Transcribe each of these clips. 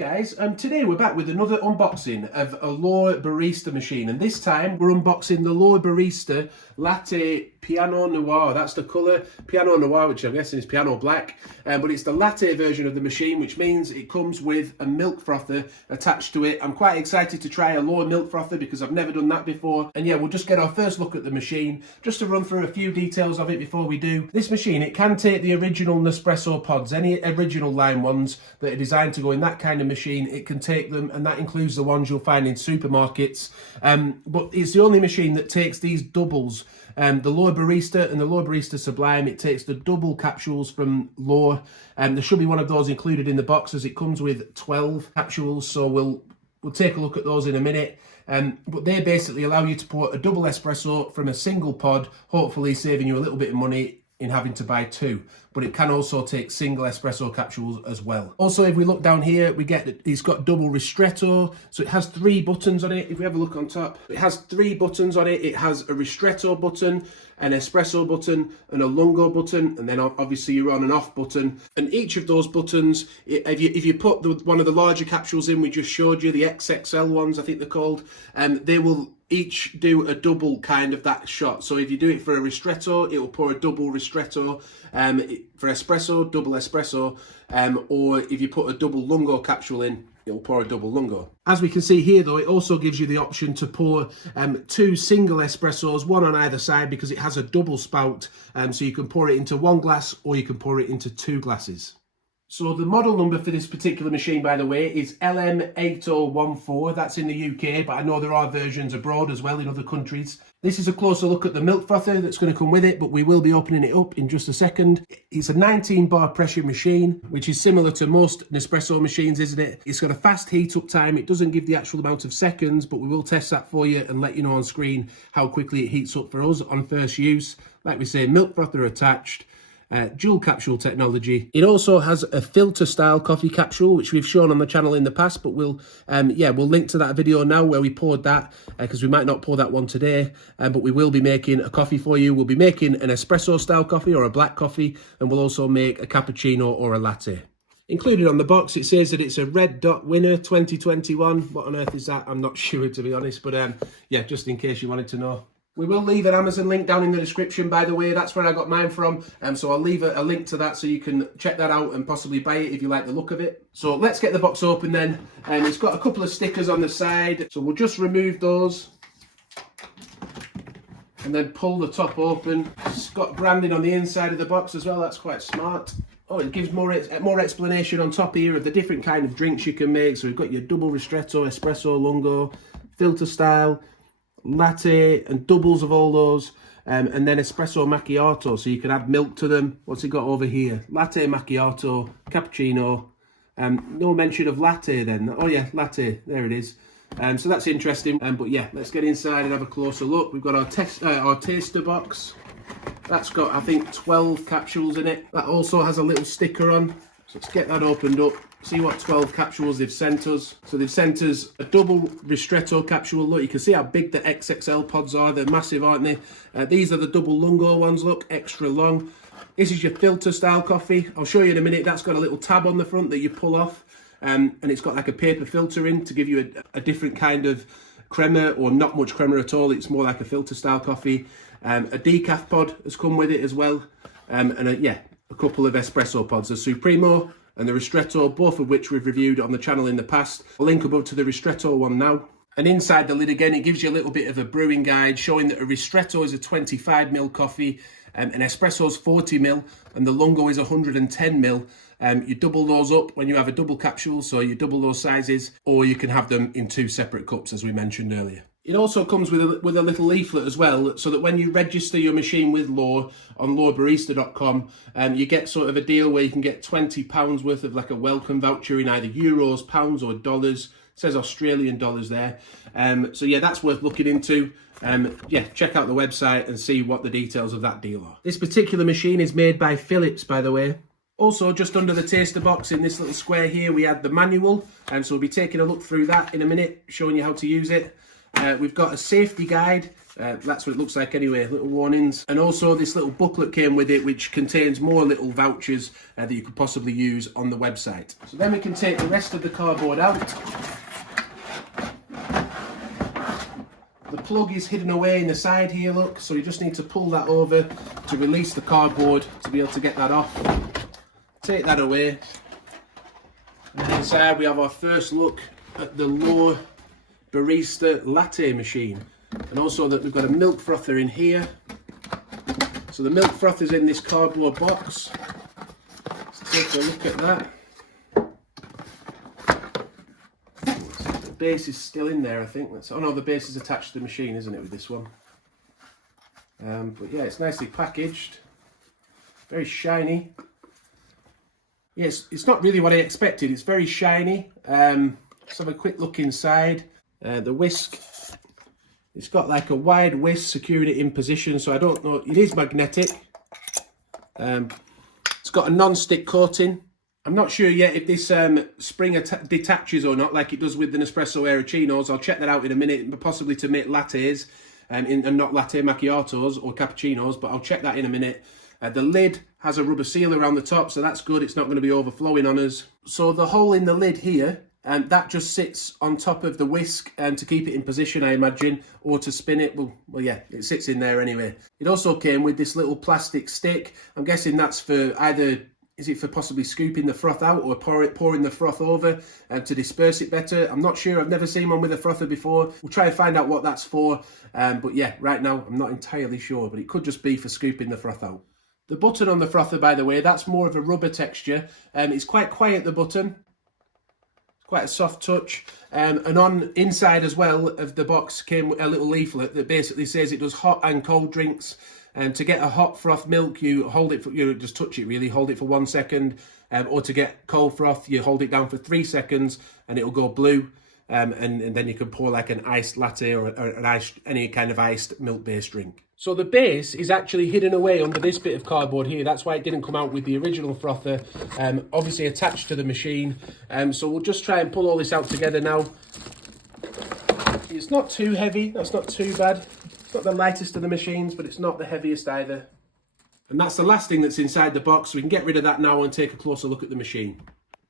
guys, today we're back with another unboxing of a L'or Barista machine, and this time we're unboxing the L'or Barista Latte Piano Noir. That's the colour, Piano Noir, which I'm guessing is piano black, but it's the latte version of the machine, which means it comes with a milk frother attached to it. I'm quite excited to try a L'or milk frother because I've never done that before, and yeah, we'll just get our first look at the machine, just to run through a few details of it before we do. This machine, it can take the original Nespresso pods, any original line ones that are designed to go in that kind of machine, it can take them, and that includes the ones you'll find in supermarkets, but it's the only machine that takes these doubles, the L'or Barista and the L'or Barista Sublime. It takes the double capsules from L'or, and there should be one of those included in the box, as it comes with 12 capsules, so we'll take a look at those in a minute. But they basically allow you to pour a double espresso from a single pod, hopefully saving you a little bit of money in having to buy two, but it can also take single espresso capsules as well. Also, if we look down here, we get that it's got double ristretto, so it has 3 buttons on it. If we have a look on top, it has 3 buttons on it. It has a ristretto button, an espresso button, and a lungo button, and then obviously your on and off button. And each of those buttons, if you put one of the larger capsules in, we just showed you, the XXL ones, I think they're called, they will each do a double kind of that shot. So if you do it for a ristretto, it will pour a double ristretto. For espresso, double espresso, or if you put a double lungo capsule in, it'll pour a double lungo. As we can see here though, it also gives you the option to pour 2 single espressos, one on either side, because it has a double spout, so you can pour it into 1 glass or you can pour it into 2 glasses. So the model number for this particular machine, by the way, is LM8014. That's in the UK, but I know there are versions abroad as well in other countries. This is a closer look at the milk frother that's going to come with it, but we will be opening it up in just a second. It's a 19 bar pressure machine, which is similar to most Nespresso machines, isn't it? It's got a fast heat up time. It doesn't give the actual amount of seconds, but we will test that for you and let you know on screen how quickly it heats up for us on first use. Like we say, milk frother attached. Dual capsule technology. It also has a filter style coffee capsule, which we've shown on the channel in the past, but we'll link to that video now where we poured that, because we might not pour that one today, but we will be making a coffee for you. We'll be making an espresso style coffee or a black coffee, and we'll also make a cappuccino or a latte. Included on the box, it says that it's a Red Dot winner 2021. What on earth is that? I'm not sure, to be honest, but yeah, just in case you wanted to know. We will leave an Amazon link down in the description, by the way. That's where I got mine from. So I'll leave a link to that so you can check that out and possibly buy it if you like the look of it. So let's get the box open then. It's got a couple of stickers on the side. So we'll just remove those and then pull the top open. It's got branding on the inside of the box as well. That's quite smart. Oh, it gives more explanation on top here of the different kind of drinks you can make. So we've got your double ristretto, espresso, lungo, filter style, latte, and doubles of all those, and then espresso macchiato, so you can add milk to them. What's it got over here? Latte macchiato, cappuccino, no mention of latte then. Oh yeah, latte, there it is. So that's interesting, but yeah, let's get inside and have a closer look. We've got our taster box. That's got, I think, 12 capsules in it. That also has a little sticker on, so let's get that opened up. See what 12 capsules they've sent us. So they've sent us a double ristretto capsule. Look, you can see how big the XXL pods are. They're massive, aren't they? These are the double lungo ones, look, extra long. This is your filter style coffee. I'll show you in a minute. That's got a little tab on the front that you pull off. And it's got like a paper filter in to give you a different kind of crema, or not much crema at all. It's more like a filter style coffee. A decaf pod has come with it as well. And a couple of espresso pods, the Supremo and the ristretto, both of which we've reviewed on the channel in the past. I'll link above to the ristretto one now. And inside the lid again, it gives you a little bit of a brewing guide showing that a ristretto is a 25ml coffee, an espresso is 40ml, and the lungo is 110ml. You double those up when you have a double capsule, so you double those sizes, or you can have them in 2 separate cups, as we mentioned earlier. It also comes with a little leaflet as well, so that when you register your machine with L'or on LorBarista.com, you get sort of a deal where you can get £20 worth of like a welcome voucher in either euros, pounds, or dollars. It says Australian dollars there. So yeah, that's worth looking into. Yeah, check out the website and see what the details of that deal are. This particular machine is made by Philips, by the way. Also, just under the taster box in this little square here, we had the manual, and so we'll be taking a look through that in a minute, showing you how to use it. We've got a safety guide That's what it looks like anyway, little warnings. And also this little booklet came with it, which contains more little vouchers that you could possibly use on the website. So then we can take the rest of the cardboard out. The plug is hidden away in the side here, look, so you just need to pull that over to release the cardboard to be able to get that off. Take that away. And inside we have our first look at the L'or Barista Latte machine. And also that we've got a milk frother in here. So the milk frother is in this cardboard box. Let's take a look at that. The base is still in there, I think. Oh no, the base is attached to the machine, isn't it, with this one? But yeah, it's nicely packaged. Very shiny. Yes, it's not really what I expected. It's very shiny. Let's have a quick look inside. The whisk. It's got like a wide whisk securing it in position, so I don't know. It is magnetic. It's got a non-stick coating. I'm not sure yet if this spring detaches or not, like it does with the Nespresso Originals. I'll check that out in a minute, possibly to make lattes and not latte macchiatos or cappuccinos, but I'll check that in a minute. The lid has a rubber seal around the top, so that's good. It's not going to be overflowing on us. So the hole in the lid here, that just sits on top of the whisk to keep it in position, I imagine, or to spin it. Well, yeah, it sits in there anyway. It also came with this little plastic stick. I'm guessing that's for either, is it for possibly scooping the froth out or pouring the froth over to disperse it better? I'm not sure. I've never seen one with a frother before. We'll try and find out what that's for. But yeah, right now, I'm not entirely sure, but it could just be for scooping the froth out. The button on the frother, by the way, that's more of a rubber texture. It's quite quiet, the button. Quite a soft touch. And on inside as well of the box came a little leaflet that basically says it does hot and cold drinks. And to get a hot froth milk, you hold it for, you just touch it really, hold it for 1 second. Or to get cold froth, you hold it down for 3 seconds and it'll go blue. And then you can pour like an iced latte or an iced, any kind of iced milk-based drink. So the base is actually hidden away under this bit of cardboard here. That's why it didn't come out with the original frother, obviously attached to the machine. So we'll just try and pull all this out together now. It's not too heavy, that's not too bad. It's not the lightest of the machines, but it's not the heaviest either. And that's the last thing that's inside the box, so we can get rid of that now and take a closer look at the machine.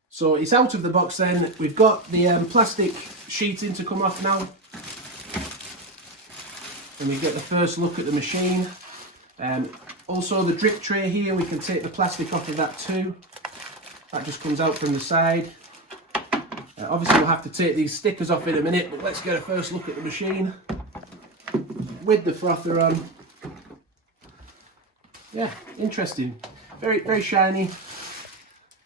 So it's out of the box then. We've got the plastic sheeting to come off now. And we get the first look at the machine. Also the drip tray here, we can take the plastic off of that too. That just comes out from the side. Obviously we'll have to take these stickers off in a minute, but let's get a first look at the machine. With the frother on. Yeah, interesting. Very, very shiny.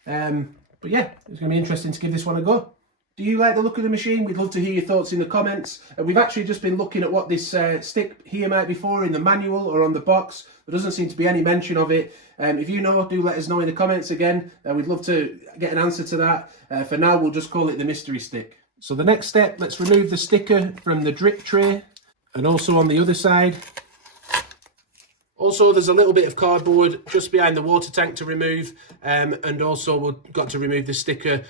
But yeah, it's going to be interesting to give this one a go. Do you like the look of the machine? We'd love to hear your thoughts in the comments. We've actually just been looking at what this stick here might be for in the manual or on the box. There doesn't seem to be any mention of it. If you know, do let us know in the comments again. We'd love to get an answer to that. For now, we'll just call it the mystery stick. So the next step, let's remove the sticker from the drip tray. And also on the other side. Also, there's a little bit of cardboard just behind the water tank to remove, and also we've got to remove the sticker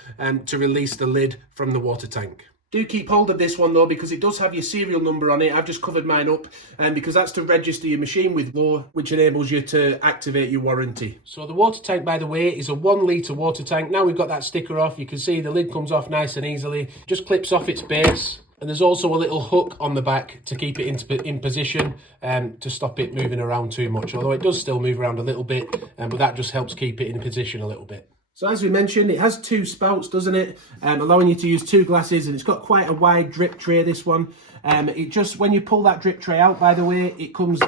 to release the lid from the water tank. Do keep hold of this one though, because it does have your serial number on it. I've just covered mine up, because that's to register your machine with L'or, which enables you to activate your warranty. So the water tank, by the way, is a 1 litre water tank. Now we've got that sticker off, you can see the lid comes off nice and easily. Just clips off its base. And there's also a little hook on the back to keep it in position to stop it moving around too much. Although it does still move around a little bit, but that just helps keep it in position a little bit. So as we mentioned, it has 2 spouts, doesn't it? Allowing you to use 2 glasses, and it's got quite a wide drip tray, this one. It just, when you pull that drip tray out, by the way, it brings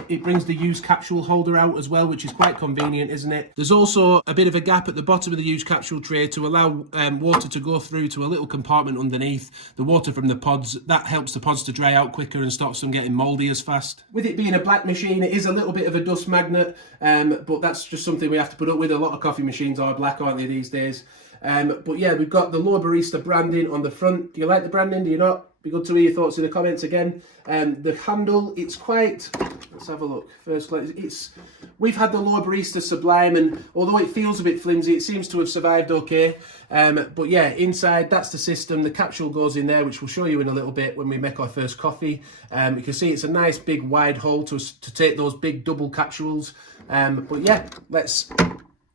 the used capsule holder out as well, which is quite convenient, isn't it? There's also a bit of a gap at the bottom of the used capsule tray to allow water to go through to a little compartment underneath. The water from the pods, that helps the pods to dry out quicker and stops them getting mouldy as fast. With it being a black machine, it is a little bit of a dust magnet, but that's just something we have to put up with. A lot of coffee machines are black, aren't they, these days? But yeah, we've got the L'or Barista branding on the front. Do you like the branding? Do you not? Be good to hear your thoughts in the comments again. The handle, it's quite, let's have a look. First glance, we've had the L'or Barista Sublime, and although it feels a bit flimsy, it seems to have survived okay. But yeah, inside, that's the system. The capsule goes in there, which we'll show you in a little bit when we make our first coffee. You can see it's a nice big wide hole to take those big double capsules. But yeah, let's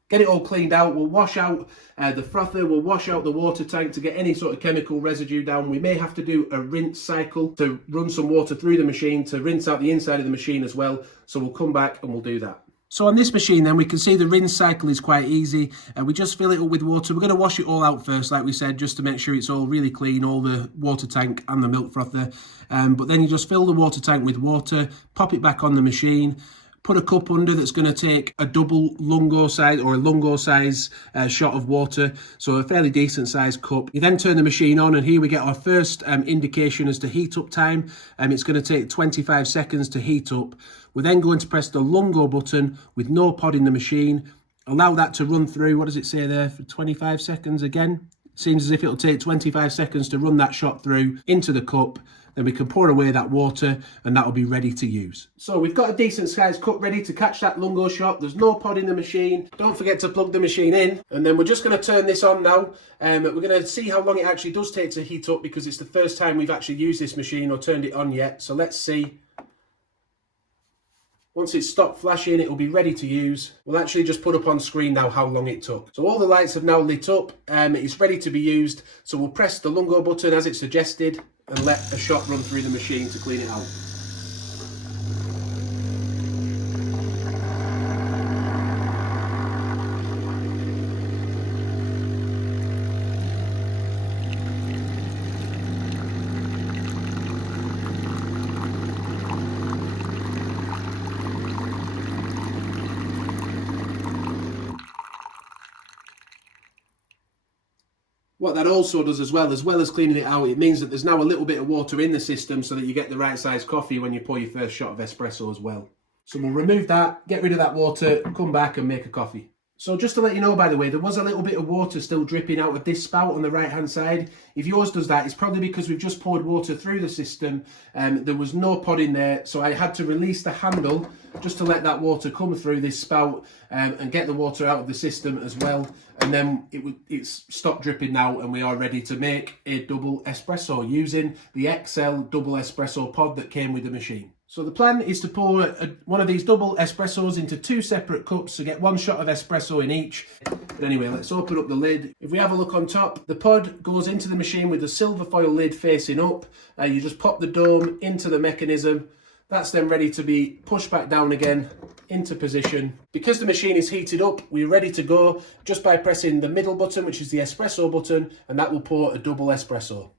get it all cleaned out. We'll wash out the frother, we'll wash out the water tank to get any sort of chemical residue down. We may have to do a rinse cycle to run some water through the machine to rinse out the inside of the machine as well. So we'll come back and we'll do that. So on this machine then, we can see the rinse cycle is quite easy. We just fill it up with water. We're going to wash it all out first, like we said, just to make sure it's all really clean, all the water tank and the milk frother. But then you just fill the water tank with water, pop it back on the machine, put a cup under that's going to take a double lungo size or a lungo size shot of water, so a fairly decent sized cup. You then turn the machine on, and here we get our first indication as to heat up time. It's going to take 25 seconds to heat up. We're then going to press the lungo button with no pod in the machine. Allow that to run through, what does it say there, for 25 seconds again? Seems as if it'll take 25 seconds to run that shot through into the cup. Then we can pour away that water and that'll be ready to use. So we've got a decent sized cup ready to catch that lungo shot. There's no pod in the machine. Don't forget to plug the machine in. And then we're just going to turn this on now. We're going to see how long it actually does take to heat up, because it's the first time we've actually used this machine or turned it on yet. So let's see. Once it's stopped flashing, it will be ready to use. We'll actually just put up on screen now how long it took. So all the lights have now lit up. It's ready to be used. So we'll press the lungo button as it suggested and let a shot run through the machine to clean it out. What that also does as well as cleaning it out, it means that there's now a little bit of water in the system so that you get the right size coffee when you pour your first shot of espresso as well. So we'll remove that, get rid of that water, come back and make a coffee. So just to let you know, by the way, there was a little bit of water still dripping out of this spout on the right hand side. If yours does that, it's probably because we've just poured water through the system. There was no pod in there, so I had to release the handle just to let that water come through this spout and get the water out of the system as well. And then it's stopped dripping now, and we are ready to make a double espresso using the XL double espresso pod that came with the machine. So the plan is to pour one of these double espressos into 2 separate cups to get 1 shot of espresso in each. But anyway, let's open up the lid. If we have a look on top, the pod goes into the machine with the silver foil lid facing up. You just pop the dome into the mechanism. That's then ready to be pushed back down again into position. Because the machine is heated up, we're ready to go just by pressing the middle button, which is the espresso button, and that will pour a double espresso.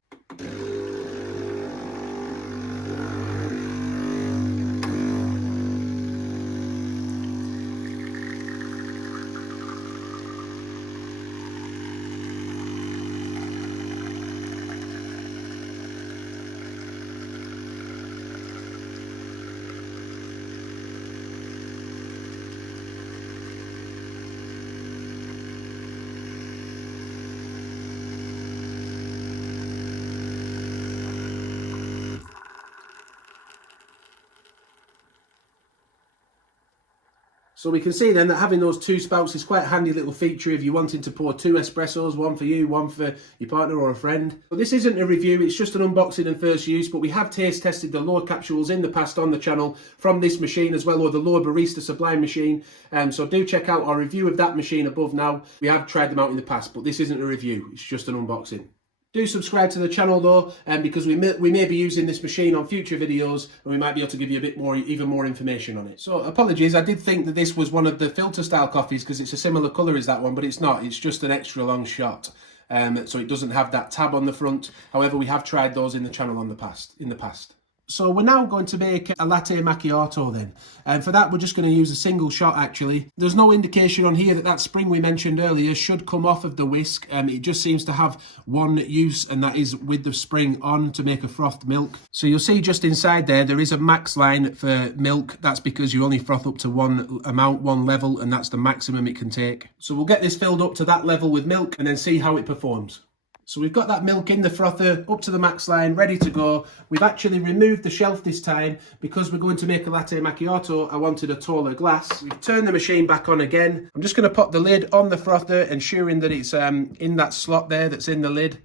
So we can see then that having those 2 spouts is quite a handy little feature if you're wanting to pour 2 espressos, one for you, one for your partner or a friend. But this isn't a review, it's just an unboxing and first use, but we have taste tested the L'or capsules in the past on the channel from this machine as well, or the L'or Barista Sublime machine. So do check out our review of that machine above now. We have tried them out in the past, but this isn't a review, it's just an unboxing. Do subscribe to the channel though, because we may be using this machine on future videos, and we might be able to give you a bit more, even more information on it. So apologies, I did think that this was one of the filter style coffees because it's a similar colour as that one, but it's not. It's just an extra long shot, so it doesn't have that tab on the front. However, we have tried those in the channel in the past. So we're now going to make a latte macchiato then. And for that, we're just going to use a single shot actually. There's no indication on here that that spring we mentioned earlier should come off of the whisk. It just seems to have one use, and that is with the spring on to make a frothed milk. So you'll see just inside there is a max line for milk. That's because you only froth up to one amount, one level, and that's the maximum it can take. So we'll get this filled up to that level with milk and then see how it performs. So we've got that milk in the frother up to the max line, ready to go. We've actually removed the shelf this time because we're going to make a latte macchiato. I wanted a taller glass. We've turned the machine back on again. I'm just going to pop the lid on the frother, ensuring that it's in that slot there that's in the lid.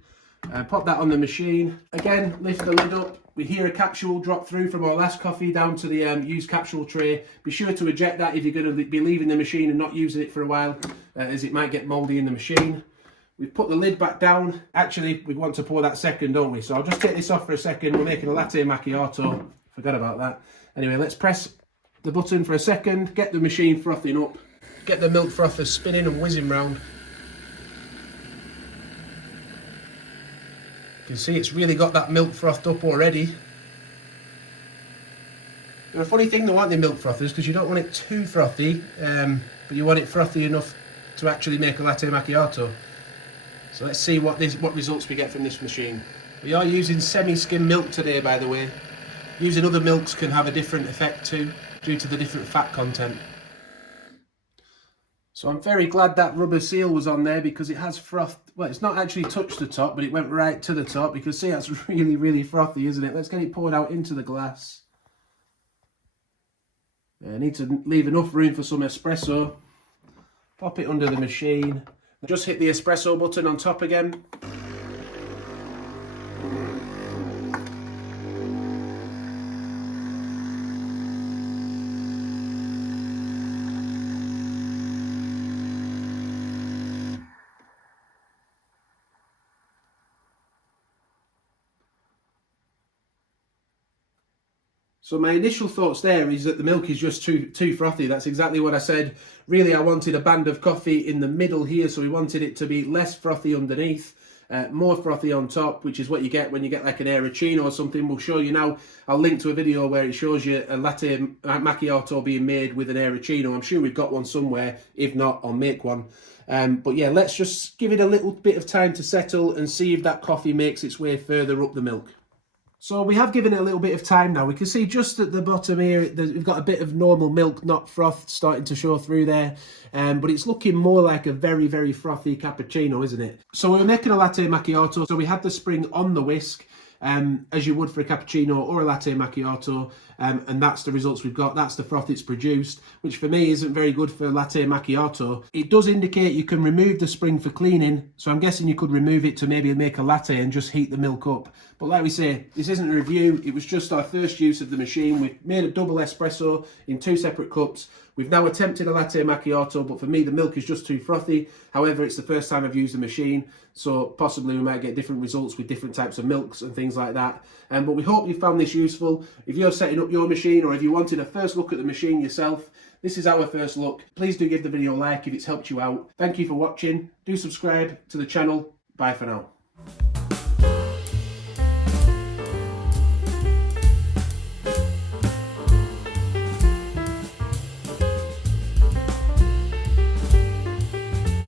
Pop that on the machine. Again, lift the lid up. We hear a capsule drop through from our last coffee down to the used capsule tray. Be sure to eject that if you're going to be leaving the machine and not using it for a while, as it might get mouldy in the machine. We've put the lid back down. Actually, we want to pour that second, don't we? So I'll just take this off for a second. We're making a latte macchiato. Forgot about that. Anyway, let's press the button for a second, get the machine frothing up, get the milk frother spinning and whizzing round. You can see it's really got that milk frothed up already. And a funny thing though, aren't they, milk frothers, because you don't want it too frothy, but you want it frothy enough to actually make a latte macchiato. So let's see what results we get from this machine. We are using semi-skim milk today, by the way. Using other milks can have a different effect too, due to the different fat content. So I'm very glad that rubber seal was on there, because it has frothed. Well, it's not actually touched the top, but it went right to the top. You can see that's really, really frothy, isn't it? Let's get it poured out into the glass. I need to leave enough room for some espresso. Pop it under the machine. Just hit the espresso button on top again. So my initial thoughts there is that the milk is just too frothy. That's exactly what I said. Really, I wanted a band of coffee in the middle here, so we wanted it to be less frothy underneath, more frothy on top, which is what you get when you get like an Aeroccino or something. We'll show you now. I'll link to a video where it shows you a latte macchiato being made with an Aeroccino. I'm sure we've got one somewhere. If not, I'll make one. But yeah, let's just give it a little bit of time to settle and see if that coffee makes its way further up the milk. So we have given it a little bit of time now. We can see just at the bottom here, we've got a bit of normal milk, not froth, starting to show through there. But it's looking more like a very, very frothy cappuccino, isn't it? So we were making a latte macchiato. So we had the spring on the whisk, as you would for a cappuccino or a latte macchiato. And that's the results we've got. That's the froth it's produced, which for me isn't very good for a latte macchiato. It does indicate you can remove the spring for cleaning, so I'm guessing you could remove it to maybe make a latte and just heat the milk up. But like we say, this isn't a review. It was just our first use of the machine. We've made a double espresso in 2 separate cups. We've now attempted a latte macchiato, but for me the milk is just too frothy. However, it's the first time I've used the machine, so possibly we might get different results with different types of milks and things like that. But we hope you found this useful. If you're setting up your machine, or if you wanted a first look at the machine yourself, this is our first look. Please do give the video a like if it's helped you out. Thank you for watching. Do subscribe to the channel. Bye for now.